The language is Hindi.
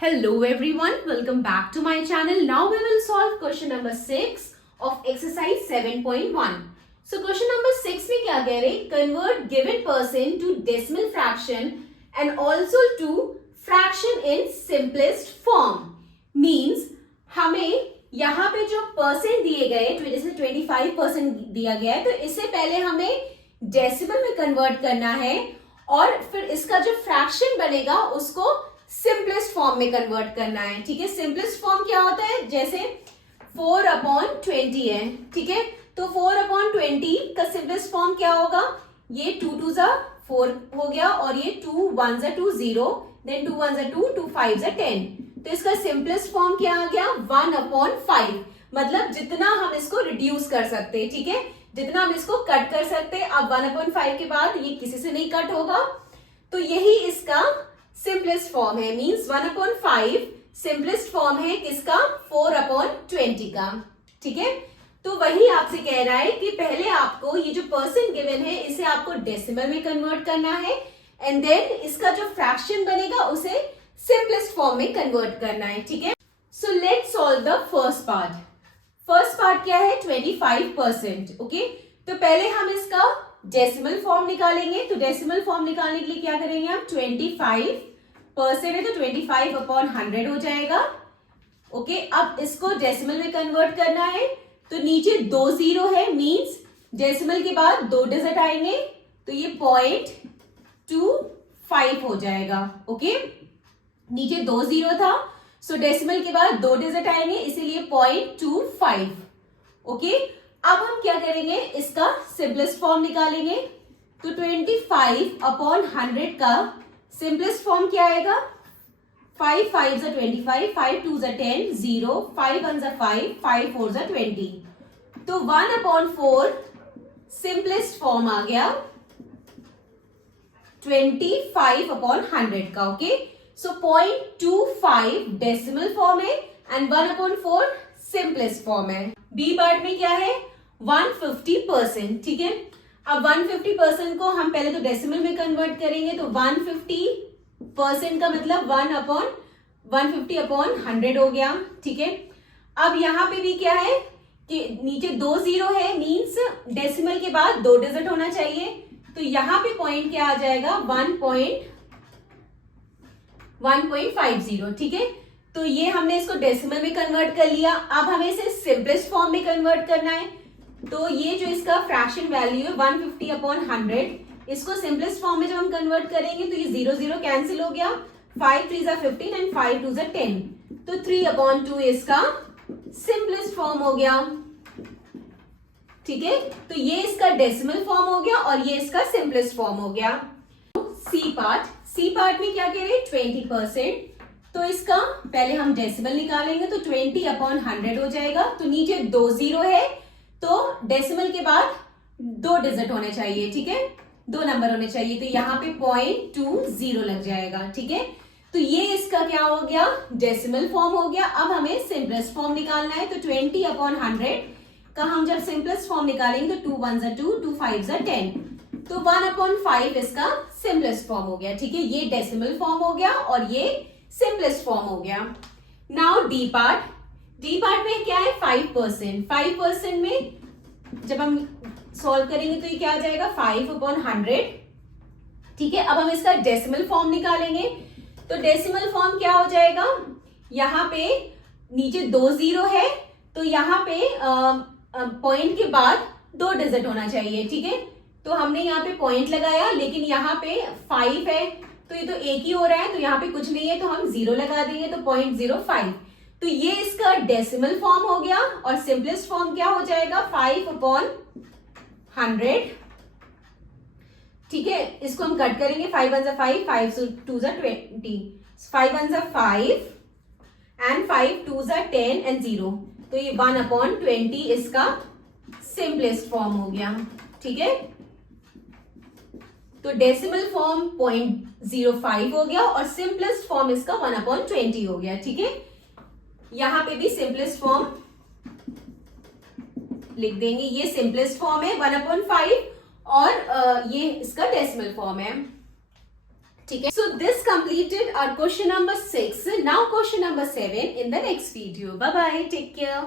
Hello everyone, welcome back to my channel. Now we will solve question number 6 of exercise 7.1. So question number 6 में क्या कह रहे? Convert given percent to decimal fraction and also to fraction in simplest form. Means हमें यहाँ पे जो परसेंट दिए गए जैसे 25% दिया गया है, तो इससे पहले हमें डेसिमल में कन्वर्ट करना है और फिर इसका जो फ्रैक्शन बनेगा उसको सिंपलेस्ट फॉर्म में कन्वर्ट करना है. ठीक है, सिंपलेस्ट फॉर्म क्या होता है? जैसे 4/20 है. ठीक है, तो 4/20 का सिंपलेस्ट फॉर्म क्या होगा? ये 2 2 4 हो गया और ये 2 1 2 0, देन 2 1 2, 2 5 10. तो इसका सिंपलेस्ट फॉर्म क्या आ गया? 1/5. मतलब जितना हम इसको रिड्यूस कर सकते हैं. ठीक है, जितना हम इसको कट कर सकते हैं. अब 1/5 के बाद ये किसी से नहीं कट होगा, तो यही इसका सिंपलेस्ट फॉर्म है. मींस 1/5 सिंपलेस्ट फॉर्म है किसका? 4/20 का. ठीक है, तो वही आपसे कह रहा है कि पहले आपको ये जो परसेंट गिवन है इसे आपको डेसिमल में कन्वर्ट करना है एंड देन इसका जो फ्रैक्शन बनेगा उसे सिंपलेस्ट फॉर्म में कन्वर्ट करना है. ठीक है, so let's solve the first part. First part क्या है? 25%. ओके, तो पहले हम इसका डेसिमल फॉर्म निकालेंगे. तो डेसिमल फॉर्म निकालने के लिए क्या करेंगे हम? 25% है तो 25/100 हो जाएगा. ओके, अब इसको डेसिमल में कन्वर्ट करना है तो नीचे 2 जीरो है, मींस डेसिमल के बाद 2 डिजिट आएंगे तो ये 0.25 हो जाएगा. ओके, नीचे 2 जीरो था, सो डेसिमल के बाद 2 डिजिट आएंगे इसीलिए 0.25. ओके, अब हम क्या करेंगे? इसका सिंपलेस्ट फॉर्म निकालेंगे. तो 25/100 का सिंपलेस्ट फॉर्म क्या आएगा? 5 5 25, 5 2 10, 0, 5 1 5, 5 4 20. तो 1/4 सिंपलेस्ट फॉर्म आ गया 25/100 का. ओके, सो 0.25 डेसिमल फॉर्म है एंड 1/4 सिंपलेस्ट फॉर्म है. बी पार्ट में क्या है? 150%. ठीक है, अब 150% को हम पहले तो डेसिमल में कन्वर्ट करेंगे. तो 150% का मतलब 150/100 हो गया. ठीक है, अब यहां पे भी क्या है कि नीचे 2 जीरो है, मींस डेसिमल के बाद 2 डिजिट होना चाहिए. तो यहां पे पॉइंट क्या आ जाएगा? 1.50. ठीक है, तो ये हमने इसको डेसिमल में कन्वर्ट कर लिया. अब हमें इसे सिंपलेस्ट फॉर्म में कन्वर्ट करना है. तो ये जो इसका फ्रैक्शन वैल्यू है 150/100, इसको सिंपलेस्ट फॉर्म में जब हम कन्वर्ट करेंगे तो ये 0 0 कैंसिल हो गया. 5 3 15 एंड 5 2 10. तो 3/2 इसका सिंपलेस्ट फॉर्म हो गया. ठीक है, तो ये इसका डेसिमल फॉर्म हो गया और ये इसका सिंपलेस्ट फॉर्म हो गया. सी पार्ट में क्या कह रहे हैं? 20%. तो इसका पहले हम डेसिमल निकालेंगे तो 20/100 हो जाएगा. तो नीचे 2 जीरो है तो डेसिमल के बाद 2 डिजिट होने चाहिए. ठीक है, 2 नंबर होने चाहिए. तो यहाँ पे 0.20 लग जाएगा. ठीक है, तो ये इसका क्या हो गया? डेसिमल फॉर्म हो गया. अब हमें सिंपलेस्ट फॉर्म निकालना है. तो 20/100 का हम जब सिंपलेस्ट फॉर्म निकालेंगे तो 2 1 2, 2 5 10. तो 1/5 इसका सिंपलेस्ट फॉर्म हो गया. ठीक है, ये डेसिमल फॉर्म हो गया और ये सिंपलेस्ट फॉर्म हो गया. नाउ डी पार्ट में क्या है? 5%. 5% में जब हम सॉल्व करेंगे तो ये क्या आ जाएगा? 5/100. ठीक है, अब हम इसका डेसिमल फॉर्म निकालेंगे. तो डेसिमल फॉर्म क्या हो जाएगा? यहाँ पे नीचे 2 जीरो है तो यहाँ पे पॉइंट के बाद 2 डिजिट होना चाहिए. ठीक है, तो हमने यहाँ पे पॉइंट लगाया लेकिन यहाँ पे 5 है तो ये तो एक ही हो रहा है, तो यहाँ पे कुछ नहीं है तो हम 0 लगा देंगे तो 0.05. तो ये इसका डेसिमल फॉर्म हो गया और सिंपलेस्ट फॉर्म क्या हो जाएगा? 5/100. ठीक है, इसको हम कट करेंगे. 5 1 5, 5 2 20, 5 1 5 एंड 5 2 10 एंड 0. तो ये 1/20 इसका सिंपलेस्ट फॉर्म हो गया. ठीक है, तो डेसिमल फॉर्म 0.05 हो गया और सिंपलेस्ट फॉर्म इसका 1/20 हो गया. ठीक है, यहां पे भी सिंपलेस्ट फॉर्म लिख देंगे. ये सिंपलेस्ट फॉर्म है 1/5 और ये इसका डेसिमल फॉर्म है. ठीक है, so this completed our question number 6. Now question number 7 in the next video. Bye bye. Take care.